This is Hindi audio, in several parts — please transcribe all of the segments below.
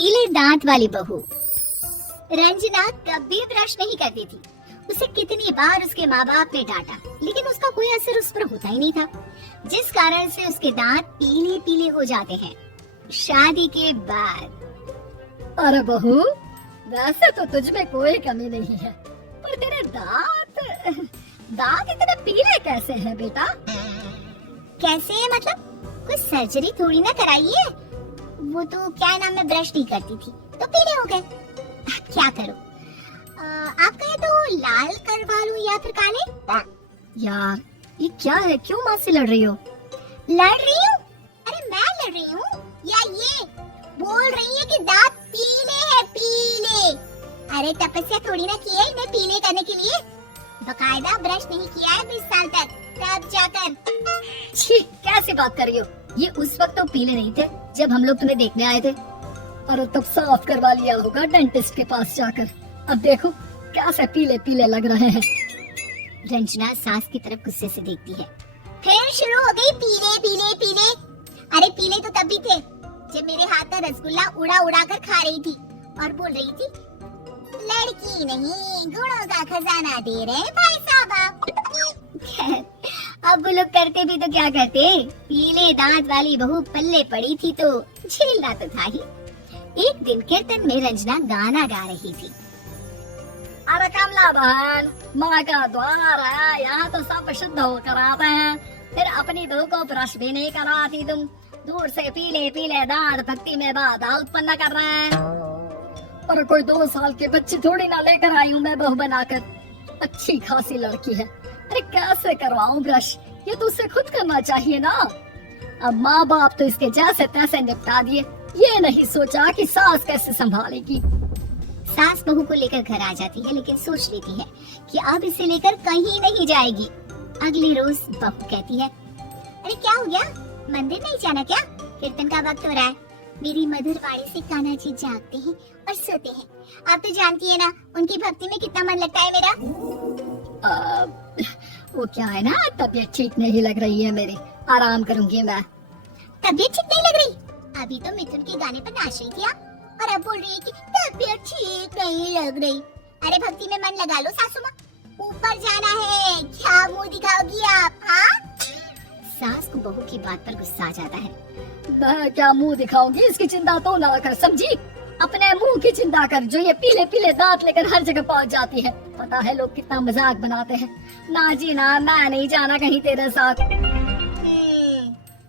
पीले दांत वाली बहू। रंजना कभी ब्रश नहीं करती थी। उसे कितनी बार उसके माँ बाप ने डांटा, लेकिन उसका कोई असर उस पर होता ही नहीं था, जिस कारण से उसके दांत पीले पीले हो जाते हैं। शादी के बाद। अरे बहू, वैसे तो तुझ में कोई कमी नहीं है, पर तेरे दांत इतने पीले कैसे हैं बेटा? कैसे है मतलब? कोई सर्जरी थोड़ी ना कराई है। वो तो क्या नाम, मैं ब्रश नहीं करती थी तो पीले हो गए। क्या करूं? आप कहे तो लाल करवा लूं या फिर काले? यार ये क्या है, क्यों माँ से लड़ रही हो? लड़ रही हूँ? अरे मैं लड़ रही हूँ या ये बोल रही है कि दांत पीले हैं, पीले। अरे तपस्या थोड़ी ना की है इन्हें पीले करने के लिए। बकायदा ब्रश नहीं किया है 20 साल तक, तब जाकर। छी, कैसी बात कर रही हो? ये उस वक्त तो पीले नहीं थे जब हम लोग तुम्हें देखने आए थे। अरे तब साफ करवा लिया होगा डेंटिस्ट के पास जाकर। अब देखो कैसे पीले पीले लग रहे हैं। रंजना सास की तरफ गुस्से से देखती है। फिर शुरू हो गई पीले पीले पीले। अरे पीले तो तब भी थे जब मेरे हाथ का रसगुल्ला उड़ा उड़ा कर खा रही थी और बोल रही थी, लड़की नहीं गुणों का खजाना दे रहे हैं भाई साहब आप। अब वो लोग करते भी तो क्या करते, पीले दांत वाली बहू पल्ले पड़ी थी तो झेलना तो था ही। एक दिन कीर्तन में रंजना गाना गा रही थी। अरे कमला बहन, माँ का द्वार है, यहाँ तो सब शुद्ध होकर आते हैं, फिर अपनी बहू को ब्रश भी नहीं कराती तुम। दूर से पीले पीले दांत भक्ति में बाधा उत्पन्न कर रहे हैं। और कोई 2 साल के बच्ची थोड़ी ना लेकर आई हूँ मैं बहू बनाकर। अच्छी खासी लड़की है, अरे कैसे करवाऊं ब्रश? ये तो उसे खुद करना चाहिए ना। अब माँ बाप तो इसके जैसे तैसे निपटा दिए, ये नहीं सोचा कि सास कैसे संभालेगी। सास बहू को लेकर घर आ जाती है, लेकिन सोच लेती है कि अब इसे लेकर कहीं नहीं जाएगी। अगले रोज बहू कहती है, अरे क्या हो गया, मंदिर नहीं जाना क्या? कीर्तन का वक्त हो रहा है। मेरी मधुर वाणी से कान्हा जी जागते हैं और सोते हैं। आप तो जानती है ना उनकी भक्ति में कितना मन लगता है मेरा। वो क्या है ना, तबीयत ठीक नहीं लग रही है मेरी, आराम करूंगी मैं। तबीयत ठीक नहीं लग रही? अभी तो मिथुन के गाने पर नाच रही थी आप, और अब बोल रही है कि तबीयत ठीक नहीं लग रही। अरे भक्ति में मन लगा लो सासू माँ, ऊपर जाना है। क्या मुंह दिखाओगी आप? हाँ? सास को बहू की बात पर गुस्सा आ जाता है। मैं क्या मुंह दिखाऊंगी, इसकी चिंता तो ना कर, समझी? अपने मुंह की चिंता कर, जो ये पीले पीले दांत लेकर हर जगह पहुंच जाती है। पता है लोग कितना मजाक बनाते हैं। ना जी ना, मैं नहीं जाना कहीं तेरे साथ।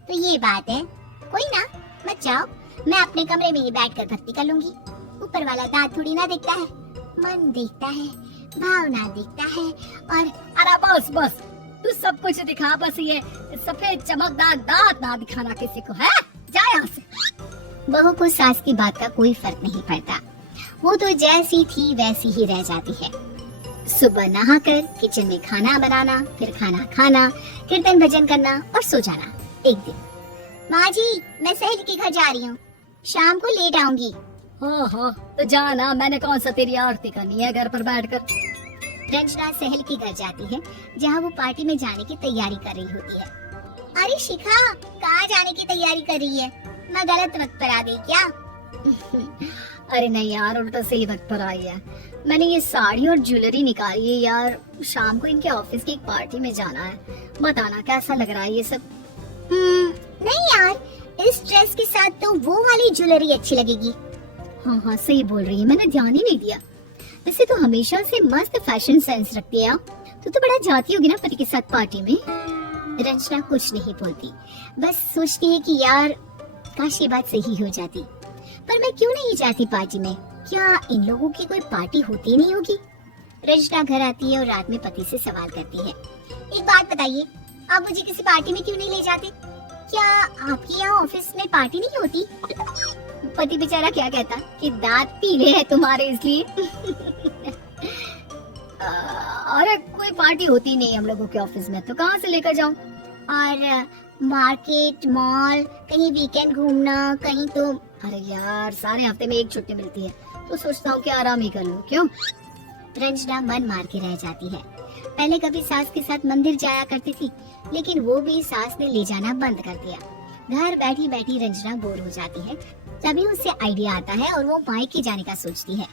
तो ये बात है, कोई ना, मत जाओ, मैं अपने कमरे में ही बैठकर भक्ति कर लूंगी। ऊपर वाला दांत थोड़ी ना देखता है, मन देखता है, भावना देखता है। और अरे बस बस, तू सब कुछ दिखा, बस ये सफेद चमकदार दांत ना दिखाना किसी को, है? जा यहाँ से। बहू को सास की बात का कोई फर्क नहीं पड़ता, वो तो जैसी थी वैसी ही रह जाती है। सुबह नहाकर किचन में खाना बनाना, फिर खाना खाना, कीर्तन भजन करना और सो जाना। एक दिन, माँ जी मैं सहेली के घर जा रही हूँ, शाम को लेट आऊंगी। हाँ हाँ तो जाना, मैंने कौन सा तेरी आरती करनी है घर पर बैठकर। रंजना सहेली के घर जाती है जहाँ वो पार्टी में जाने की तैयारी कर रही होती है। अरे शिखा, कहाँ जाने की तैयारी कर रही है? मैं गलत वक्त पर आ गई क्या? अरे नहीं यार, उल्टा सही वक्त पर आई है। मैंने ये साड़ी और ज्वेलरी निकाली है यार, शाम को इनके ऑफिस की एक पार्टी में जाना है। बताना कैसा लग रहा है ये सब? नहीं यार, इस ड्रेस के साथ तो वो वाली ज्वेलरी अच्छी लगेगी। हाँ हाँ सही बोल रही है, मैंने ध्यान ही नहीं दिया। वैसे तो हमेशा से मस्त फैशन सेंस रखती है आप। तो बड़ा जाती होगी ना पति के साथ पार्टी में। रंजना कुछ नहीं बोलती, बस सोचती है कि यार काश ये बात सही हो जाती। पर मैं क्यों नहीं जाती पार्टी में? क्या इन लोगों की कोई पार्टी होती नहीं होगी? रंजना घर आती है और रात में पति से सवाल करती है, एक बात बताइए, आप मुझे किसी पार्टी में क्यों नहीं ले जाते? क्या आपके यहाँ ऑफिस में पार्टी नहीं होती? पति बेचारा क्या कहता कि दांत पीले हैं तुम्हारे इसलिए। अरे कोई पार्टी होती नहीं हम लोगों के ऑफिस में, तो कहाँ से लेकर जाऊँ? और मार्केट, मॉल, कहीं वीकेंड घूमना कहीं तो। अरे यार सारे हफ्ते में एक छुट्टी मिलती है, तो सोचता हूँ कि आराम ही कर लूँ। क्यों? रंजना मन मार के रह जाती है। पहले कभी सास के साथ मंदिर जाया करती थी, लेकिन वो भी सास ने ले जाना बंद कर दिया। घर बैठी बैठी रंजना बोर हो जाती है। तभी उसे आइडिया आता है और वो मायके जाने का सोचती है।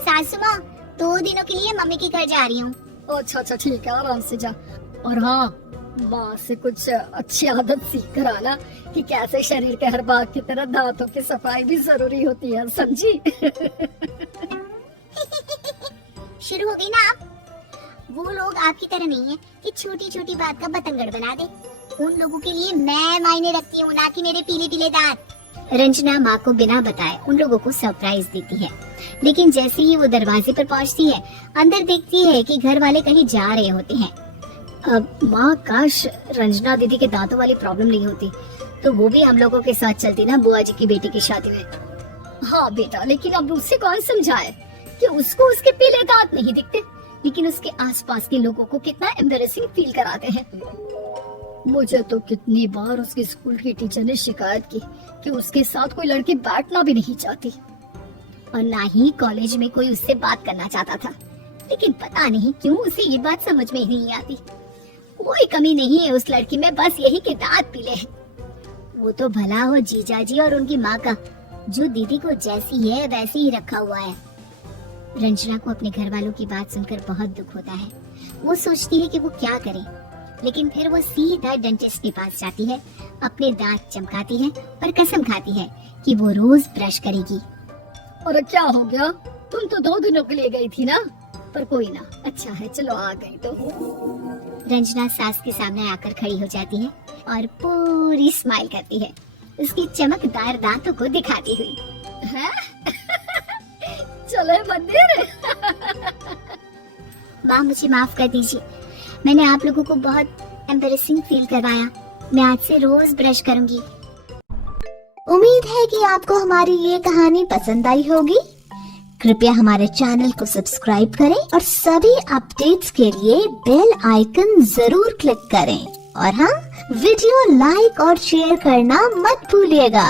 सासू माँ, 2 दिनों के लिए मम्मी के घर जा रही हूँ। अच्छा अच्छा ठीक है, आराम से जा। और हाँ, माँ से कुछ अच्छी आदत सीख कर आना कि कैसे शरीर के हर भाग की तरह दांतों की सफाई भी जरूरी होती है, समझी? शुरू हो गई ना आप। वो लोग आपकी तरह नहीं है कि छोटी छोटी बात का बतंगड़ बना दे। उन लोगों के लिए मैं मायने रखती हूँ, ना कि मेरे पीले पीले दांत। रंजना माँ को बिना बताए उन लोगों को सरप्राइज देती है, लेकिन जैसे ही वो दरवाजे पर पहुँचती है, अंदर देखती है कि घर वाले कहीं जा रहे होते हैं। अब माँ, काश रंजना दीदी के दांतों वाली प्रॉब्लम नहीं होती तो वो भी हम लोगों के साथ चलती ना बुआ जी की बेटी की शादी में। हाँ बेटा, लेकिन अब उसे कौन समझाए कि उसको उसके पीले दांत नहीं दिखते, लेकिन उसके आसपास के लोगों को कितना एम्बैरेसिंग फील कराते हैं। मुझे तो कितनी बार उसके स्कूल की टीचर ने शिकायत की कि उसके साथ कोई लड़की बैठना भी नहीं चाहती, और ना ही कॉलेज में कोई उससे बात करना चाहता था। लेकिन पता नहीं क्यों उसे ये बात समझ में ही नहीं आती। कोई कमी नहीं है उस लड़की में, बस यही कि दांत पीले हैं। वो तो भला हो जीजा जी और उनकी माँ का, जो दीदी को जैसी है वैसे ही रखा हुआ है। रंजना को अपने घर वालों की बात सुनकर बहुत दुख होता है। वो सोचती है कि वो क्या करे, लेकिन फिर वो सीधा डेंटिस्ट के पास जाती है, अपने दांत चमकाती है और कसम खाती है कि वो रोज ब्रश करेगी। और क्या हो गया, तुम तो 2 दिनों के लिए गई थी ना, पर कोई ना, अच्छा है चलो आ गई तो। रंजना सास के सामने आकर खड़ी हो जाती है और पूरी स्माइल करती है, उसकी चमकदार दांतों को दिखाती हुई। है? चलो मंदिर। माँ, मुझे माफ कर दीजिए, मैंने आप लोगों को बहुत एम्बैरेसिंग फील करवाया। मैं आज से रोज ब्रश करूंगी। उम्मीद है कि आपको हमारी ये कहानी पसंद आई होगी। कृपया हमारे चैनल को सब्सक्राइब करें और सभी अपडेट्स के लिए बेल आइकन जरूर क्लिक करें। और हाँ, वीडियो लाइक और शेयर करना मत भूलिएगा।